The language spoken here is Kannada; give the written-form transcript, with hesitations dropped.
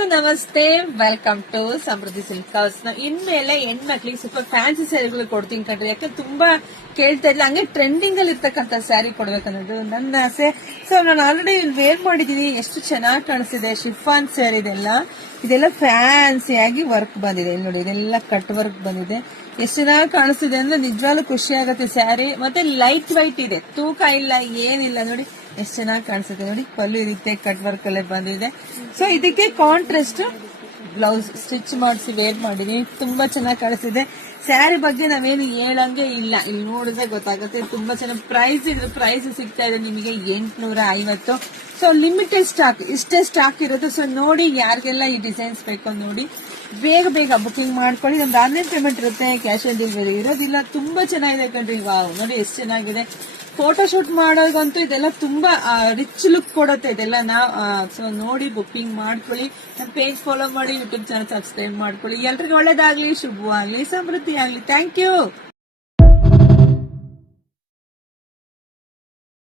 ಎಲ್ರಿಗೂ ನಮಸ್ತೆ, welcome to Samruddhi silk house. ಇನ್ಮೇಲೆ ಹೆಣ್ಮಕ್ಳಿಗೆ ಸ್ವಲ್ಪ ಫ್ಯಾನ್ಸಿ ಸ್ಯಾರಿಗಳು ಕೊಡ್ತೀನಿ ಕಣ್ರಿ. ಯಾಕಂದ್ರೆ ತುಂಬಾ ಕೇಳ್ತಾ ಇಲ್ಲ, ಹಂಗೆ ಟ್ರೆಂಡಿಂಗ್ ಅಲ್ಲಿ ಇರ್ತಕ್ಕಂಥ ಸ್ಯಾರಿ ಕೊಡ್ಬೇಕನ್ನೋದು ನನ್ನ ಆಸೆ. ಸೊ ನಾನು ಆಲ್ರೆಡಿ ವೇರ್ ಮಾಡಿದೀನಿ, ಎಷ್ಟು ಚೆನ್ನಾಗಿ ಕಾಣಿಸ್ತಿದೆ. ಶಿಫಾನ್ ಸ್ಯಾರಿ ಇದೆಲ್ಲ ಫ್ಯಾನ್ಸಿ ಆಗಿ ವರ್ಕ್ ಬಂದಿದೆ. ಇಲ್ಲಿ ನೋಡಿ, ಇದೆಲ್ಲ ಕಟ್ ವರ್ಕ್ ಬಂದಿದೆ. ಎಷ್ಟು ಚೆನ್ನಾಗಿ ಕಾಣಿಸ್ತಿದೆ ಅಂದ್ರೆ ನಿಜವಾಗ್ಲೂ ಖುಷಿ ಆಗುತ್ತೆ ಸ್ಯಾರಿ. ಮತ್ತೆ ಲೈಟ್ ವೈಟ್ ಇದೆ, ತೂಕ ಇಲ್ಲ, ಏನಿಲ್ಲ. ನೋಡಿ ಎಷ್ಟು ಚೆನ್ನಾಗಿ ಕಾಣಿಸುತ್ತೆ. ನೋಡಿ, ಪಲ್ಲು ಇರುತ್ತೆ, ಕಟ್ ವರ್ಕ್ ಅಲ್ಲೇ ಬಂದಿದೆ. ಸೊ ಇದಕ್ಕೆ ಕಾಂಟ್ರಾಸ್ಟ್ ಬ್ಲೌಸ್ ಸ್ಟಿಚ್ ಮಾಡಿಸಿ ವೇರ್ ಮಾಡಿದೀನಿ, ತುಂಬಾ ಚೆನ್ನಾಗಿ ಕಾಣಿಸ್ತಿದೆ. ಸ್ಯಾರಿ ಬಗ್ಗೆ ನಾವೇನು ಹೇಳಂಗೆ ಇಲ್ಲ, ಇಲ್ಲಿ ನೋಡಿದ್ರೆ ಗೊತ್ತಾಗುತ್ತೆ. ತುಂಬಾ ಚೆನ್ನಾಗಿ ಪ್ರೈಸ್ ಸಿಗ್ತಾ ಇದೆ ನಿಮಗೆ 850. ಸೊ ಲಿಮಿಟೆಡ್ ಸ್ಟಾಕ್, ಇಷ್ಟೇ ಸ್ಟಾಕ್ ಇರುತ್ತೆ. ಸೊ ನೋಡಿ, ಯಾರಿಗೆಲ್ಲ ಈ ಡಿಸೈನ್ಸ್ ಬೇಕು ನೋಡಿ, ಬೇಗ ಬುಕಿಂಗ್ ಮಾಡ್ಕೊಳ್ಳಿ. ನಮ್ದು ಆನ್ಲೈನ್ ಪೇಮೆಂಟ್ ಇರುತ್ತೆ, ಕ್ಯಾಶ್ ಆನ್ ಡೆಲಿವರಿ ಇರೋದಿಲ್ಲ. ತುಂಬಾ ಚೆನ್ನಾಗಿದೆ ಕಣ್ರಿ. ವಾವ್, ನೋಡಿ ಎಷ್ಟು ಚೆನ್ನಾಗಿದೆ. ಫೋಟೋ ಶೂಟ್ ಮಾಡೋದಂತೂ ಇದೆಲ್ಲ ತುಂಬಾ ರಿಚ್ ಲುಕ್ ಕೊಡುತ್ತೆ ಇದೆಲ್ಲ. ಸೊ ನೋಡಿ, ಬುಕ್ಕಿಂಗ್ ಮಾಡ್ಕೊಳ್ಳಿ. ನಮ್ಮ ಪೇಜ್ ಫಾಲೋ ಮಾಡಿ, ಯೂಟ್ಯೂಬ್ ಚಾನಲ್ ಸಬ್ಸ್ಕ್ರೈಬ್ ಮಾಡ್ಕೊಳ್ಳಿ. ಎಲ್ರಿಗೂ ಒಳ್ಳೇದಾಗ್ಲಿ, ಶುಭವಾಗ್ಲಿ, ಸಮೃದ್ಧಿ ಆಗ್ಲಿ. Thank you.